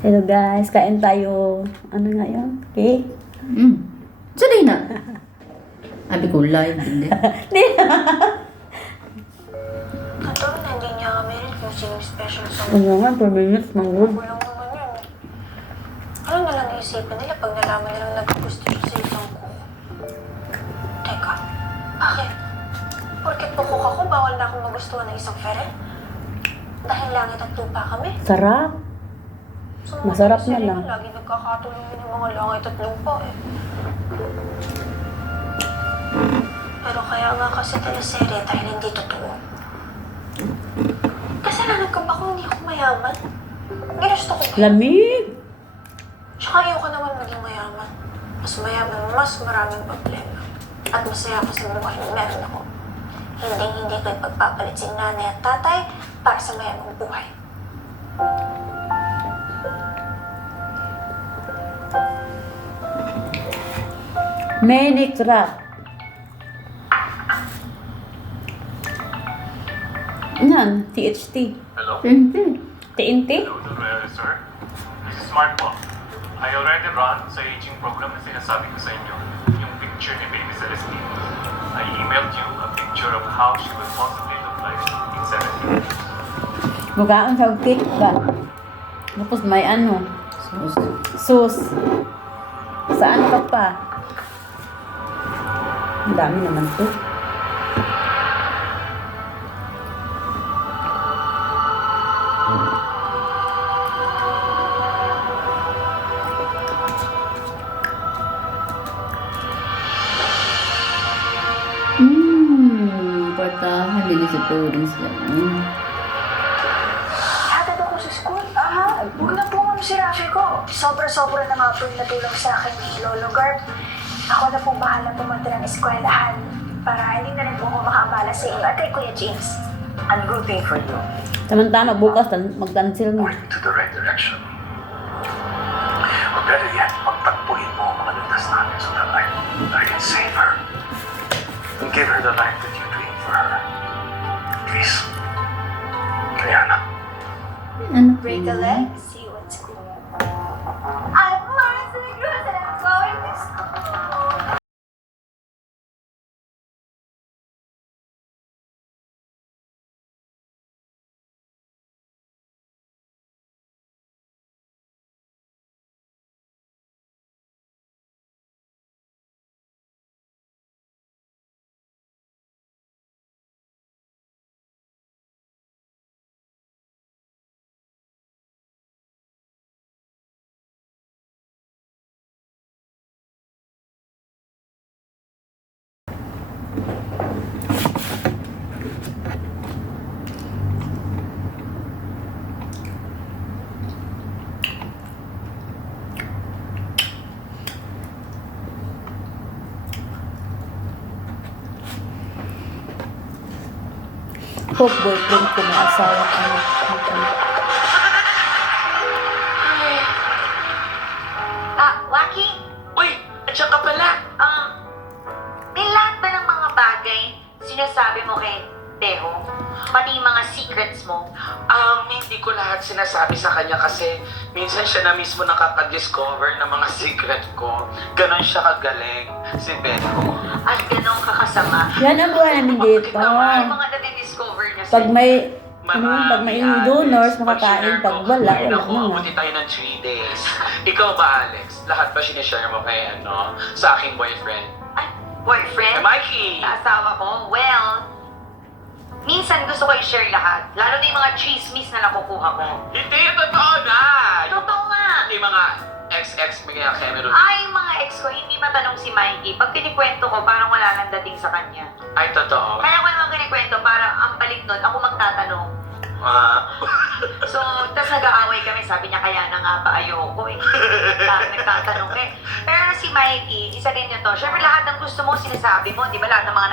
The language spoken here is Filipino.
Hello guys, kain tayo. Ano nga yun? Cake? Sanay na. Sabi ko live, hindi. Hindi na. Totoo na hindi niya kami rin kung sino special sa Ano nga, 4 minutes, manggod. Kulang naman yun. Ano na lang iisipin nila pag nalaman nilang naggusto siya sa isang kuko? Teka, bakit? Porket pukok ako, bawal na akong magustuhan ng isang fere? Dahil langit at lupa kami? Sarap. So, Masarap na sila lang. Lagi nagkakatulungin ng mga langit at lupa eh. Pero kaya nga kasi teleserye dahil hindi totoo. Kasalanan ko ba kung hindi ako mayaman? Ginusto ko ba? Lamig. Tsaka ayoko naman maging mayaman. Mas mayaman, mas maraming problema. At masaya ako sa buhay na meron ako. Hindi ko ipagpapalit si nanay at tatay para sa mayamang buhay. Manic rap. Yan, THT. Hello? Hindi. TNT? Hello, sir. This is Smart po. I already run sa aging program na sinasabi ko sa inyo, yung picture ni Baby Celestine. I emailed you a picture of how she would possibly look like in 17 years. Mukaan sa cake ba? Tapos may ano, Sus. sus. Saan ka pa? Ang dami naman to. Portahan din si Torrance lang. Hatid ako sa school. Aha, huwag na po ma'am si Rafi ko. Sobra-sobra na nga po yung natulong sa akin ni Lolo Garb. Ako na po bahala pumunta ng eskwelahan para hindi na rin po ako makaabala sa inyo at kay Kuya James. I'm rooting for you. Tama-tama, bukas mag-cancel mo. Point to the right direction. Or better yet, pagtakbuhin mo ang mga landas namin so that I can save her. And give her the life that you dream for her. Please. Diana. Ano? Break a leg, see you at school. I'm Marcy Cruz and I'm going to school. Hope boyfriend ko may asawa ka na. Waki? Uy! At saka pala, May lahat ba ng mga bagay sinasabi mo kay Teho? Pati yung mga secrets mo? hindi ko lahat sinasabi sa kanya kasi minsan siya na mismo nakaka-discover ng mga secret ko. Ganon siya kagaling, si Beko. At ganun kakasama. Yan ang buhay namin dito. Yung mga nadidiscover niya Pag sa'yo. may, pag may donors, makakain. Pag wala, wala Naku, naman. abuti tayo ng 3 days. Ikaw ba, Alex? Lahat ba sinishare mo kay, sa aking boyfriend? Ay, boyfriend? Mikey! Sa asawa ko? Well, minsan gusto ko i-share lahat. Lalo na yung mga chismis na nakukuha ko. Hindi, totoo na! Totoo nga. Yung mga ex-ex mo kaya Cameron. Ay, mga ex ko, hindi matanong si Mikey. Pag kinikwento ko, parang wala nang dating sa kanya. Ay, totoo. Kaya ko naman kinikwento, parang ang balik nun, ako magtatanong. So, tas nag-aaway kami, sabi niya, kaya na nga ba ayoko eh. Parang nagtatanong eh. Pero si Mikey, isa din yun to. Siyempre lahat ng gusto mo, sinasabi mo, di ba? Lahat ng mga